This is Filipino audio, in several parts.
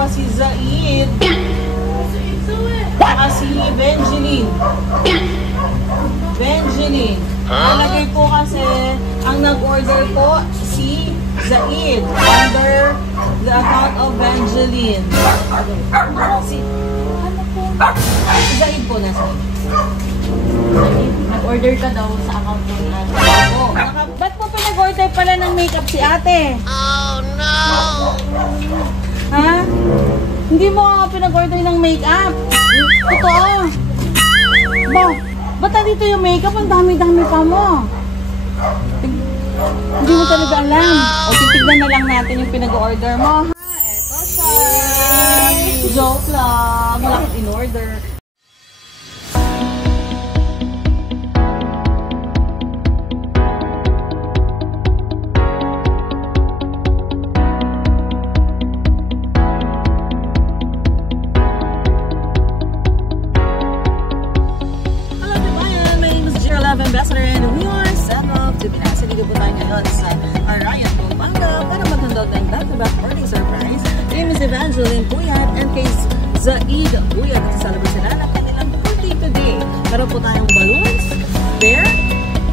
pa si Zaid. Saka si Benjeline. Nalagay po kasi, ang nag-order po si Zaid under the account of Benjeline. Zaid po nasa. Nag-order ka daw sa account mo natin. Oo. Ba't po pinag-order pala ng makeup si ate? Oh no! Ha? Hindi mo nga pinag-order ng makeup. Totoo. Ba't nandito yung makeup? Ang dami-dami pa mo. Hindi mo talaga alam. O titignan na lang natin yung pinag-order mo. Ha? Eto siya. Joke lang. Wala kang in-order. Ambassador, and we are set up to pinasaligo po tayo ngayon sa Arayat, Pampanga para maghandog ng back-to-back birthday surprise kay Miss Evangeline Puyat and kay Zaid Puyat. Nagsasalabas sila ng kanilang birthday today. Meron po tayong balloons, bear,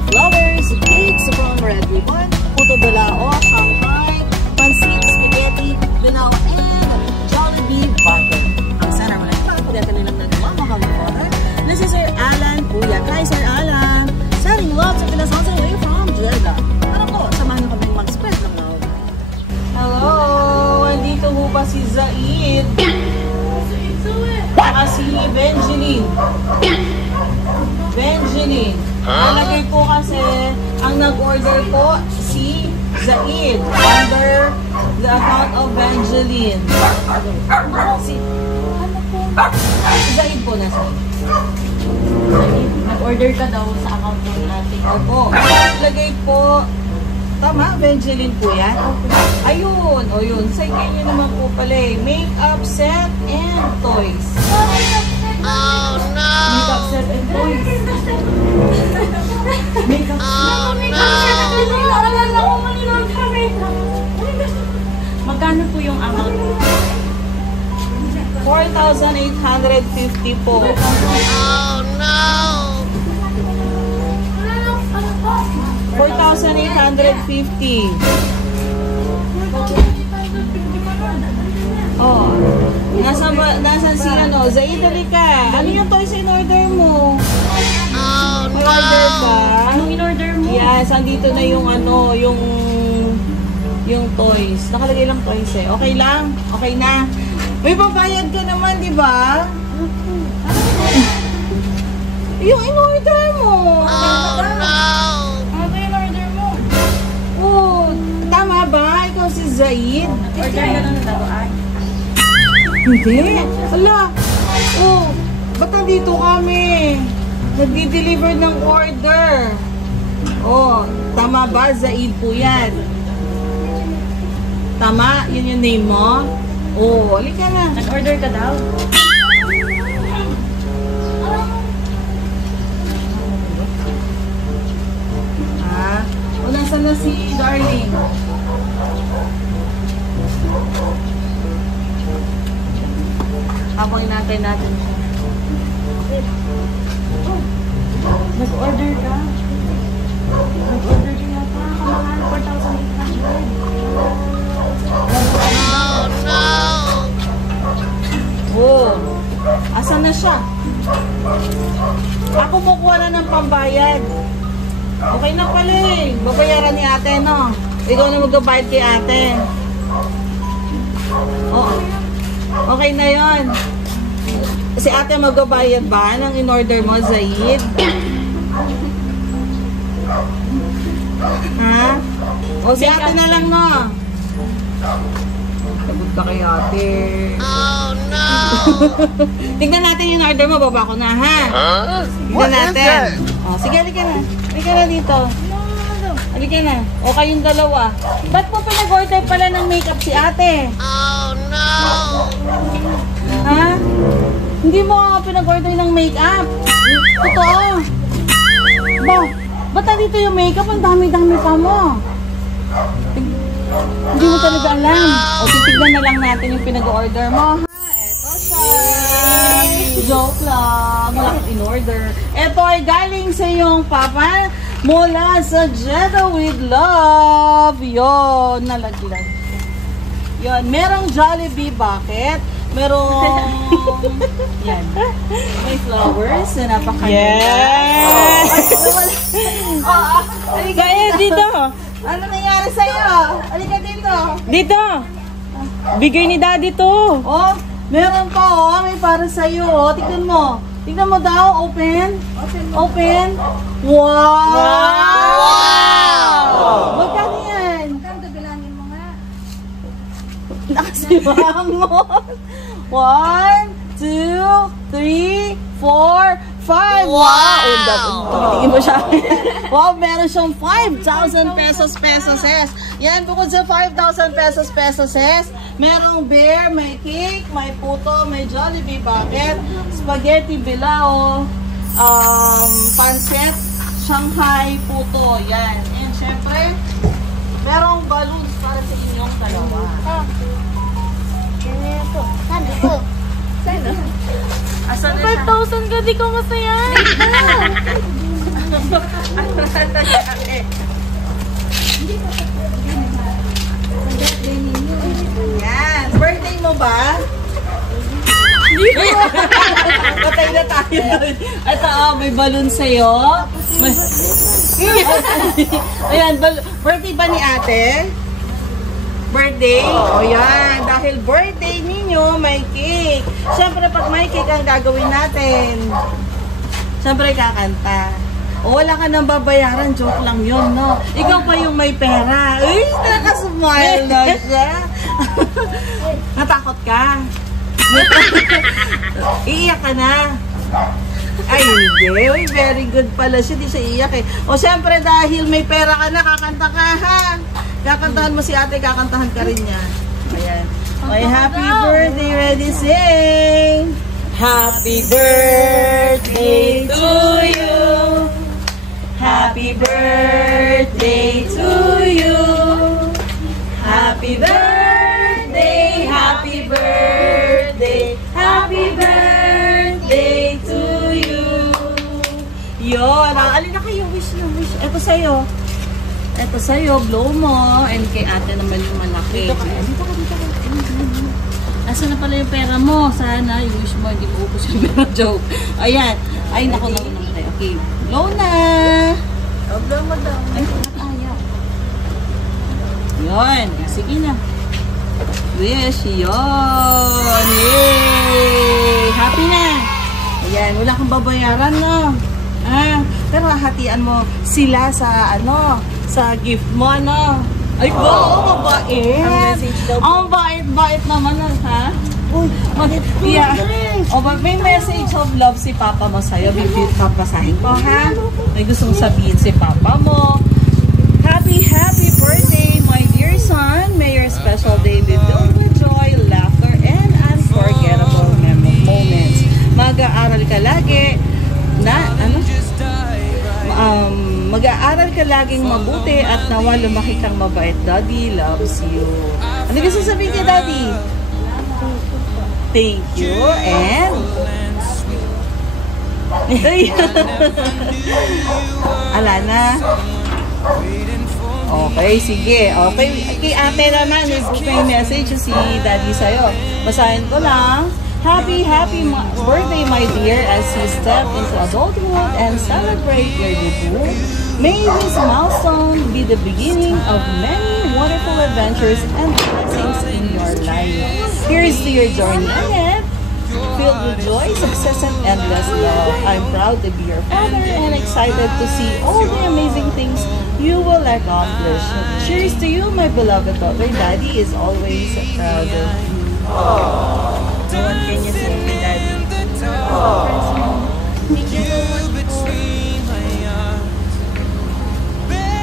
flowers, cakes from Red Ribbon, puto balao, shanghai, pancit, spaghetti, binaw, and Jollibee butter. Ang center wala yung pagkakita nilang nagmamahal ng father na si Sir Alan Puyat. Hi, Sir Alan! Sending love sa Pinas all the way from Jeddah. Ano po? Samahan nyo kami mag-spread ng love. Hello! Andito mo ba si Zaid? Saka si Benjeline. Nalagay po kasi, ang nag-order po si Zaid under the account of Benjeline. Zaid po nasa. Nag-order ka daw sa account mo natin. Opo. Lagay po. Tama, Benjeline po yan? Ayun. O yun. Sa inyo naman po pala eh. Makeup set and toys. Oh no! Makeup set and toys. Makeup set. Oh no! Magkano po yung amount? 4,850 po. Oh no! 4,850. Oh. Nasaan si ano? Zaid, ka. Ano yung toys in order mo? Oh May order no! ka? Anong in-order mo? Yes, andito na yung ano, yung toys. Nakalagay lang toys eh. Okay lang? Okay na? May babayad ka naman, di ba? Yung in-order mo. Oh no! Ano ba yung order mo? Oh, tama ba? Ikaw si Zaid? Order ka lang ng laruan. Hindi. Ala. Oh, ba't nandito kami? Nagdi-deliver ng order. Oh, tama ba? Zaid po yan. Tama? Yun yung name mo? Oh, halika na. Nag-order ka daw? Ha? O, nasa na si Darling? Habang inatay natin siya. Nag-order ka? Nag-order ka yata. Kamahal, 4,800. Oh no! Oh, asan na siya? Ako kumukuha na ng pambayad. Okay na pala eh. Babayaran ni ate, no? Ikaw na magbabayad kay ate. Oh, okay na yon. Si ate magbabayad ba ng in-order mo, Zaid? Ha? O si ate na lang, no? Sagot ka kay ate. Oh no! Tignan natin yung order mo, baba ko na, ha? Tignan natin. O, sige, halika na. Halika na dito. Halika na. O, kayong dalawa. Ba't mo pinag-order pala ng makeup si ate? Oh no! Ha? Hindi mo nga pinag-order ng makeup. Totoo. Ba't nandito yung makeup? Ang dami-dami pa mo. Hindi mo talaga alam. O, titignan na lang natin yung pinag-order mo. Ha? Eto siya. Joke lang. Wala kang in-order. Ito ay galing sa iyong papa mula sa Jeddah with Love. Yon, nalaglag. Yon, merong Jollibee bucket. Merong, yan, may flowers na napakaganda. Yes! Kaya dito. Ano nangyari sa'yo? Halika dito. Dito. Bigay ni Daddy to. Oh, meron pa oh. May para sa'yo oh. Tignan mo. Tignan mo daw. Open. Open. Wow! Magkano yan? Magkano bilangin mo nga? Nakasimangot. 1, 2, 3, 4, 5. Wow! Tingin mo siya. Wow, meron siyang 5,000 pesos. Yan, bukod sa 5,000 pesos, merong beer, may cake, may puto, may Jollibee bucket, spaghetti bilao, pancit, Shanghai puto. Yan. And syempre, merong balloons para sa inyong dalawa. Asan na siya? 5,000 ka, di ko masaya. Yan. Birthday mo ba? Hindi ko. Patay na tayo. Ito, may balloon sa'yo. Ayan, birthday ba ni ate? Birthday? O yan. Dahil birthday ninyo, may cake. Siyempre, pag may cake ang gagawin natin, siyempre kakanta. O wala ka nang babayaran, joke lang yun, no? Ikaw pa yung may pera. Uy, nakasmile na siya. Natakot ka? Iiyak ka na. Ay, hindi. Uy, very good pala siya. Di siya iiyak eh. O siyempre, dahil may pera ka na, kakanta ka, ha? Kakantahan mo si ate, kakantahan ka rin niya. Ayan. My happy birthday, ready, sing! Happy birthday to you. Happy birthday to you. Happy birthday, happy birthday, happy birthday to you. Yun. Alin na kayo, wish na wish. Ito sa'yo. Ito sa'yo, blow mo. And kay ate naman yung malaki. Dito ka. Nasaan na pala yung pera mo? Sana, yung wish mo, hindi mo upos yung pera. Joke. Ayan. Ay, naku, tayo. Okay. Blow na. Blow mo daw. Ay, ayaw. Yun. Sige na. Wish. Yun. Yay! Happy na. Ayan. Wala kang babayaran, no? Ah, pero hatian mo sila sa, sa gift mo, ano? Ay, mabait. Ang bait naman, ha? Uy, yeah. O, may message of love si Papa mo sa'yo. Papasahin ko, ha? May gustong sabihin si Papa mo. Happy birthday, my dear son. May your special day be filled with joy, laughter, and unforgettable moments. Mag-aaral ka lagi mag-aaral ka laging mabuti at nawa lumaki kang mabait. Daddy loves you. Ano gusto sabihin kay Daddy? Thank you. And Alana. Okay, sige. Okay, kay ate naman, may message si Daddy sa'yo. Basahin ko lang. Happy birthday, my dear, as you step into adulthood and celebrate your debut. May this milestone be the beginning of many wonderful adventures and blessings in your life. Here's to your journey ahead, filled with joy, success, and endless love. I'm proud to be your father and excited to see all the amazing things you will accomplish. Cheers to you, my beloved daughter. Daddy is always proud of you. What can you say, Daddy?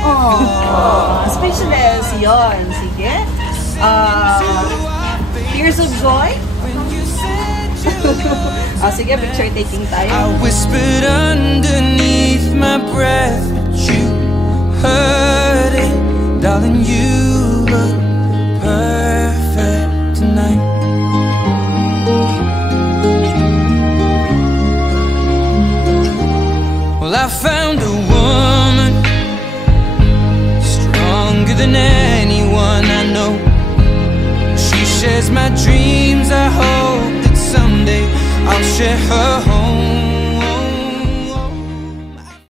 Oh, speechless. Yon, sige. Tears of joy. Sige, picture taking tayo. I whispered underneath my breath, but you heard it, darling. You look perfect tonight. Well, I found a woman stronger than anyone I know. She shares my dreams